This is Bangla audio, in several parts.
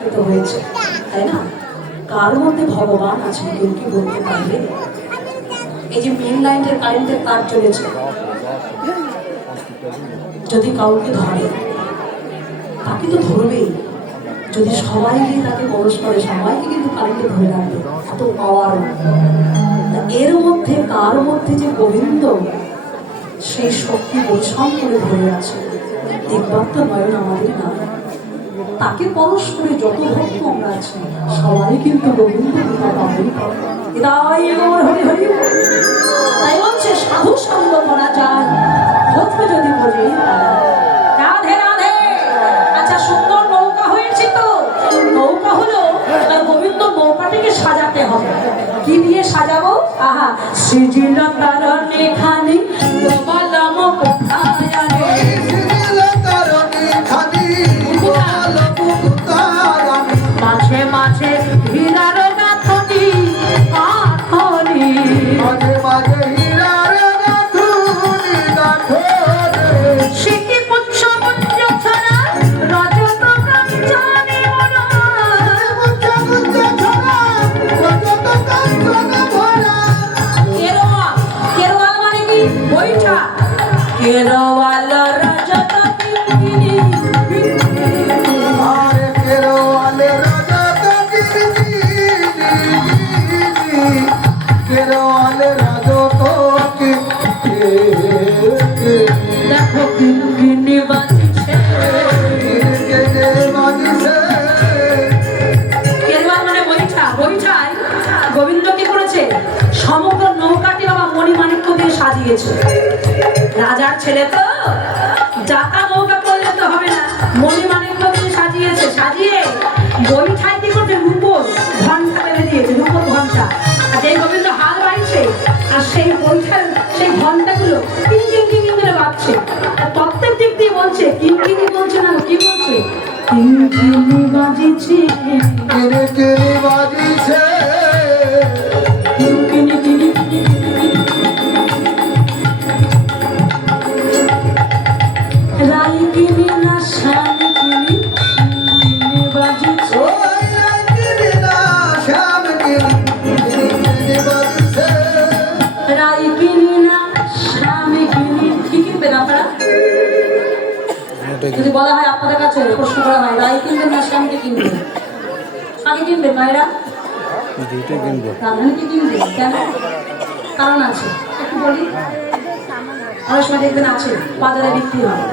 হয়েছে, তাই না? কার মধ্যে ভগবান আছে কেউ কি বলতে পারবে? এই যে মেন লাইনের কারেন্টের তার চলেছে, যদি কাউকে ধরে তাকে তো ধরবেই। যদি সবাই গিয়ে তাকে বরস করে, সবাইকে কিন্তু কারেন্টে ধরে রাখবে, এত পাওয়ার। এর মধ্যে কার মধ্যে যে গোবিন্দ সেই শক্তি পরিশ্রম করে ধরে আছে, দেখবার তো নয়ন আমাদের না। তাকে পরশ করে যত ভক্ত আমরা আছি সবাই কিন্তু গোবিন্দ তাই বলছে সাধু সঙ্গ করা যায় ভক্ত যদি বলে রাধে রাধে। আচ্ছা, সুন্দর নৌকা হয়েছে তো, নৌকা হলো গোবিন্দ নৌকাটিকে সাজাতে হবে। কি দিয়ে সাজাবো? আহা, সৃজনতার লেখানি বলম কোথায় রে, মাঝে মাঝে হীরার গাঁথনি পাথরি, মাঝে মাঝে হীরার গাঁথনি গাঁথনি, সিকি পুচ্ছ পুঞ্জ ছড়া রজত কাঞ্চনে ভরা, পুচ্ছ পুঞ্জ ছড়া রজত কাঞ্চনে ভরা। কেরওয়াল, কেরওয়াল মানে কি? বৈঠা। কেরওয়াল রজত কিঙ্কিনি, আরে কেরওয়াল রজত কিঙ্কিনি, কেরওয়াল রজত কিঙ্কিনি, দেখো কিঙ্কিনি বাজিছে, কিঙ্কিনি বাজিছে। কেরওয়াল মানে বৈঠা। বৈঠায় গোবিন্দ কি করেছে? সমগ্র নৌকাটি বাবা মণিমাণিক্য দিয়ে সাজিয়েছে। রাজার ছেলে তো, জাতা নৌকা করলে তো হবে না, মণিমাণিক্য দিয়ে সাজিয়েছে। সাজিয়ে বৈঠায় কি করছে? রূপোর ঘন্টা বেঁধে দিয়েছে, রূপোর ঘন্টা। আর যেই গোবিন্দ হাল বাইছে আর সেই বৈঠার সেই ঘন্টাগুলো কিং কিং কিং করে বাজছে। প্রত্যেক দিক দিয়ে বলছে, কিঙ্কিনি বলছে না, কি বলছে? কিঙ্কিনি বাজিছে, কিঙ্কিনি বাজিছে, কিঙ্কিনি কিনি কিনি রাই কিনি না শ্যাম কিনি, কিনি বাজিছে, রাই কিনি না শ্যাম কিনি, কিনি বাজিছে, রাই কিনি না শ্যাম কিনি। কি কিনবে না আপনারা? যদি বলা হয় আপনাদের কাছে, প্রশ্ন করা হয় রাই কিনবেন না শ্যামকে কিনবেন, আগে কিনবেন মায়েরা? দুইটাই কিনবো। রাধানীকে কিনবে কেন? কারণ আছে, একটু বলি। অনেক সময় দেখবেন আছে বাজারে বিক্রি হয়,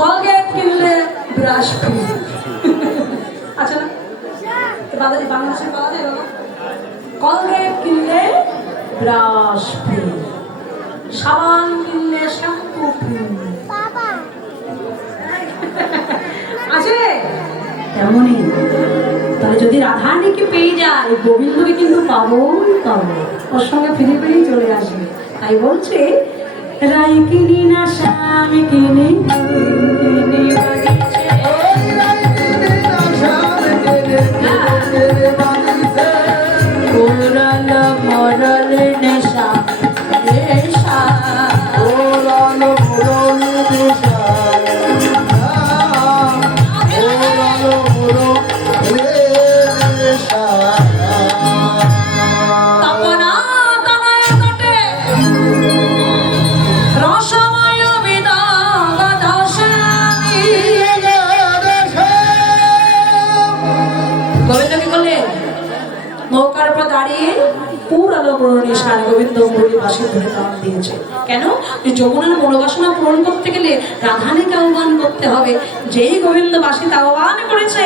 কলগেট কিনলে ব্রাশ ফ্রি, আচ্ছা না? বাজারে বাংলাদেশে পাওয়া যায় বাবা, কলগেট কিনলে ব্রাশ ফ্রি, সাবান কিনলে শ্যাম্পু ফ্রি, আছে তেমনই। তাহলে যদি রাধারানীকে পেয়ে যায়, গোবিন্দকে কিন্তু পাবো পাবো, ওর সঙ্গে ফিরে ফিরেই চলে আসবে। তাই বলছে রাই কিনি না শ্যাম কিনি, কিনি বাজিছে, ওরাল মরল নেশা, নেশা ওরাল মরল নেশা, ওরাল মরল নেশা। তপনা তনয় তটে রসময় বিদাগ দশানি। গোবিন্দ কি করলেন? নৌকার উপর দাঁড়িয়ে পুরালো নিশান গোবিন্দ মুরলী বাসী ধরে টান দিয়েছে। কেন? যমুনার মনোবাসনা পূরণ করতে গেলে রাধানীকে আহ্বান করতে হবে। যেই গোবিন্দ বাসীতে আহ্বান করেছে,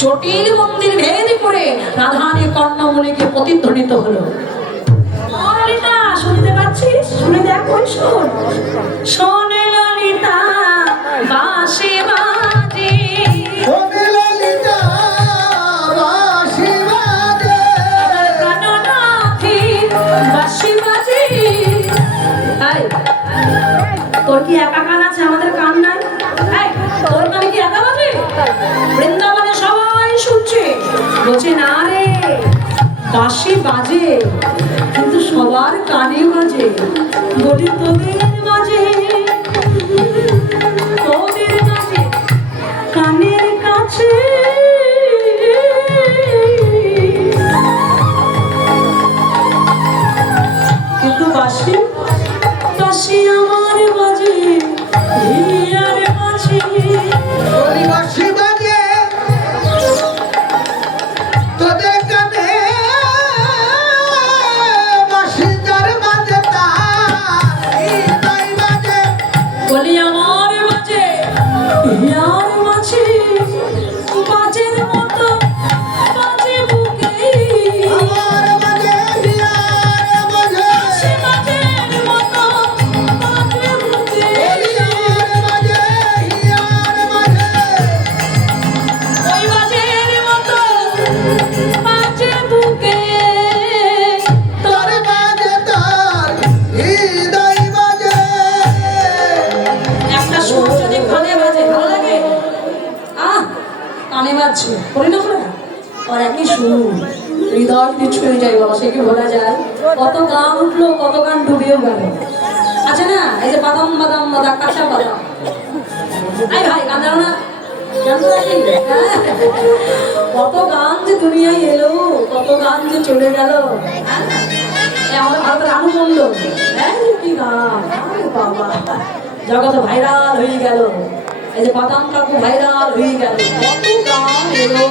জটিল মন্দির ভেদ করে রাধানী কর্ণমূলীকে প্রতিধ্বনিত হলো। ললিতা শুনতে পাচ্ছিস? শুনে দেখ, ওই শোন, শোনে ললিতা বাঁশি বাজে, শোনে ললিতা বাঁশি বাজে, প্রাণনাথী বাঁশি বাজে। তাই তোর কি একা কান আছে? আমাদের কান নাই। তোর কানে কি একা বাজে? বৃন্দাবনে সবাই শুনছে, বলছে না রে, বাঁশি বাজে কিন্তু সবার কানে বাজে, বলি তোদের বাজে, তোদের বাজে কানের কাছে। কানে বাজছে করি না আমরা, আর একই শুরু হৃদয় যদি ছুঁয়ে যায় বাবা, সে কি ভোলা যায়? কত গান উঠলো, কত গান ডুবেও গেল। আছে না এই যে বাদাম বাদাম বাদাম কাঁচা বাদাম, আই ভাই গান জানো না? কত গান যে দুনিয়ায় এলো, কত গান যে চলে গেল। আমাদের ভারতের আনু বলল কি গান বাবা, জগৎ ভাইরাল হয়ে গেল। এই যে বাদাম কাকু ভাইরাল হয়ে গেল, কত গান এলো।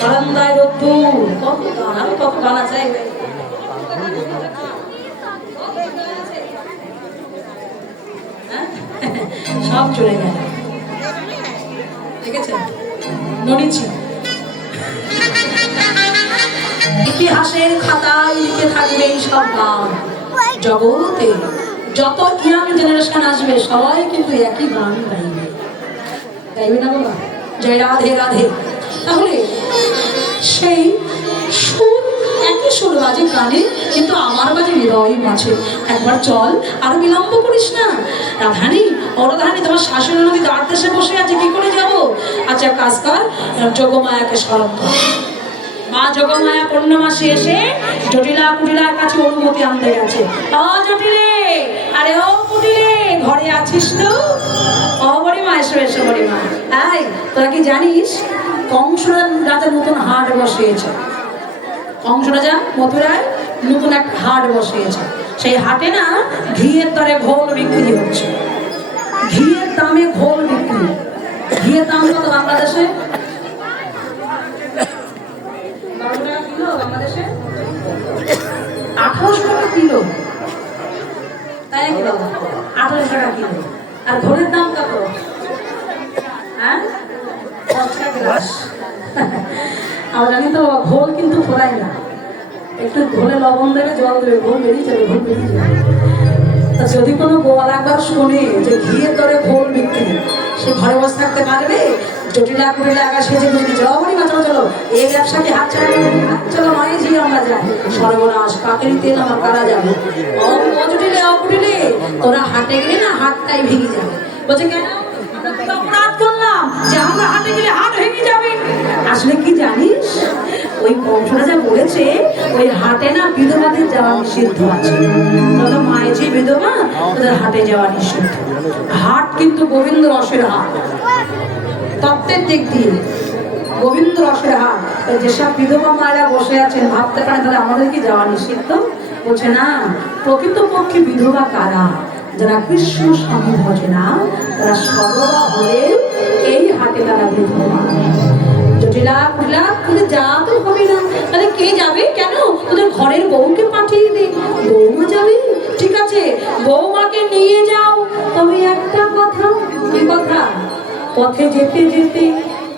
বারান্দায় রোদ্দুর, কত গান, আরো কত গান আছে সব চলে গেল। ঠিক আছে, নড়িছি ইতিহাসের খাতায় লিখে থাকবে এই সব গান। জগতে যত ইয়াং জেনারেশন আসবে সবাই কিন্তু একই গান গাইবে, গাইবে না বাবা? জয় রাধে রাধে। তাহলে সেই সুর, একই সুর বাজে গানে, কিন্তু আমার বাজে হৃদয় মাঝে। একবার চল, আর বিলম্ব করিস না। রাধানী, রাধানী, তোমার শাশুড়ি নদী দ্বার দেশে বসে আছে, কি করে যাব? আচ্ছা কাজ কর, যোগমায়াকে স্মরণ কর। মা যোগমায়া পূর্ণমাসে এসে জটিলা কুটিলার কাছে অনুমতি আনতে গেছে। জটিলে, আরে ও কুটিলে, ঘরে আছিস তো? বড়িমা এসো এসো বড়িমা। তোরা কি জানিস কংস রাজার নতুন হাট বসিয়েছে? কংস রাজা মথুরায় নতুন একটা হাট বসিয়েছে। সেই হাটে না ঘিয়ের দরে ঘোল বিক্রি হচ্ছে, ঘিয়ের দামে ঘোল বিক্রি। ঘিয়ের দাম কত বাংলাদেশে? 12 টাকা কিলো বাংলাদেশে, 1800 টাকা কিলো, তাই নাকি বাবা? 1800 টাকা কিলো। আর ঘোলের দাম কত? হ্যাঁ, 5 টাকা গ্লাস। আমরা জানি তো ঘোল কিন্তু ফোড়ায় না, একটু ঘোলে লবণ দেবে, জল দেবে, ঘোল বেরিয়ে যাবে, ঘোল বেরিয়ে যাবে। তা যদি কোনো গোয়াল একবার শোনে যে ঘিয়ের দরে ঘোল বিক্রি, সে ঘরে বসে থাকতে পারবে? জটিলা কুটিলা আগে সেজে বুঝতে চলো বড়িমা, চলো চলো, এই ব্যবসাকে হাত ছাড়া চলো মায়ে ঝিয়ে আমরা যাই। সর্বনাশ, পাকের তেল আমার কারা যাবে। জটিলে কুটিলে, তোরা হাটে গেলে না হাটটাই ভেঙে যাবে। বলছে কেন? অপরাধ করলাম যে আমরা হাটে গেলে হাট ভেঙে যাবে। আসলে কি জানিস, ওই কংস রাজা বলেছে ওই হাটে না বিধবাদের যাওয়া নিষিদ্ধ আছে। তত মায়ের যে বিধবা, ওদের হাটে যাওয়া নিষিদ্ধ। হাট কিন্তু গোবিন্দ রসের হাট, তত্ত্বের দিক দিয়ে গোবিন্দ রসের হাট। যেসব বিধবা মায়েরা বসে আছেন ভাবতে পারেন তাহলে আমাদের কি যাওয়া নিষিদ্ধ? বলছে না, প্রকৃতপক্ষে বিধবা কারা? যারা কৃষ্ণ স্বামী ভজে না, তারা সর্বদা হলে এই হাটে তারা বিধবা। জটিলা কুটিলা কিন্তু যা তো হবে না, তাহলে কে যাবে? কেন? তোদের ঘরের বউকে পাঠিয়ে দে, বৌমা যাবে। ঠিক আছে, বৌমাকে নিয়ে যাও, তবে একটা কথা। কি কথা? পথে যেতে যেতে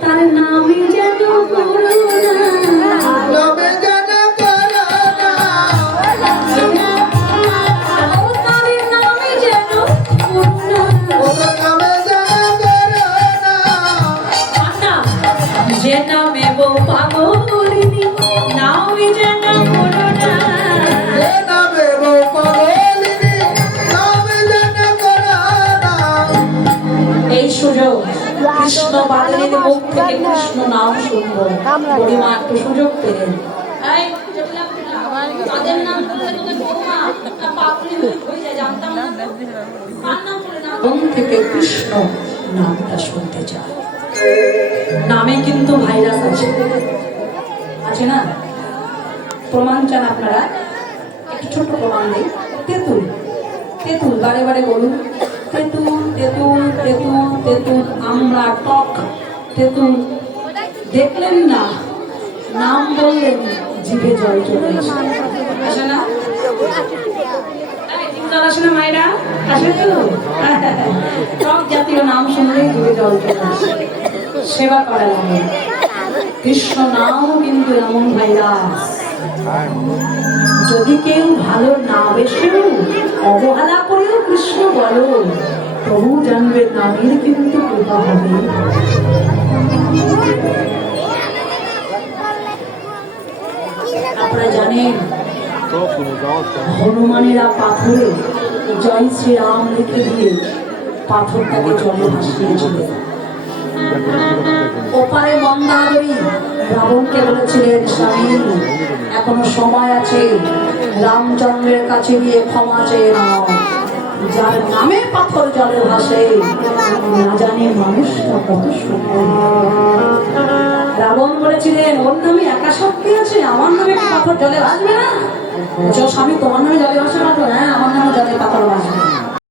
তার নামে যেন যে নামে বউ পাগলিনী, নামে যেন করোনা। এই সুযোগ কৃষ্ণ বাদলের মুখ থেকে কৃষ্ণ নাম শুনবো। বুড়িমা একটু সুযোগ পেলেন। থেকে কৃষ্ণ নামটা শুনতে চায়। নামে কিন্তু ভাইরাস আছে, আছে না? প্রমাণ চান আপনারা? একটু ছোট প্রমাণ নেই। তেঁতুল, তেঁতুল বারে বারে বলুন, তেঁতুল তেঁতুল তেঁতুল তেঁতুল। আমরা টক তেঁতুল দেখলেন না, নাম বললেন জিভে জল চলে আসে না? আসে না মায়েরা? আসে তো? টক জাতীয় নাম শুনলেই জিভে জল চলে আসে। সেবা করা লাগে। কৃষ্ণ নাম কিন্তু এমন ভাইরাস, যদি কেউ ভালো না বেসেও অবহেলা করেও কৃষ্ণ বলো, তবু জানবে নামের কিন্তু কৃপা হবে। আপনারা জানেন হনুমানেরা পাথরে জয় শ্রীরাম লিখে দিয়ে পাথরটাকে জলে ভাসিয়েছিলেন। রাবণকে বলেছিলেন, স্বামী এখনো সময় আছে, রামচন্দ্রের কাছে গিয়ে ক্ষমা চেয়ে নাও। যার নামে পাথর জলে ভাসে, না জানি মানুষটা কত সুন্দর। রাবণ বলেছিলেন, ওর নামে একা শক্তি আছে, আমার নামে কি পাথর জলে ভাসবে না? স্বামী তোমার নামে জলে ভাসবে না? হ্যাঁ, আমার নামে জলে পাথর ভাসবে।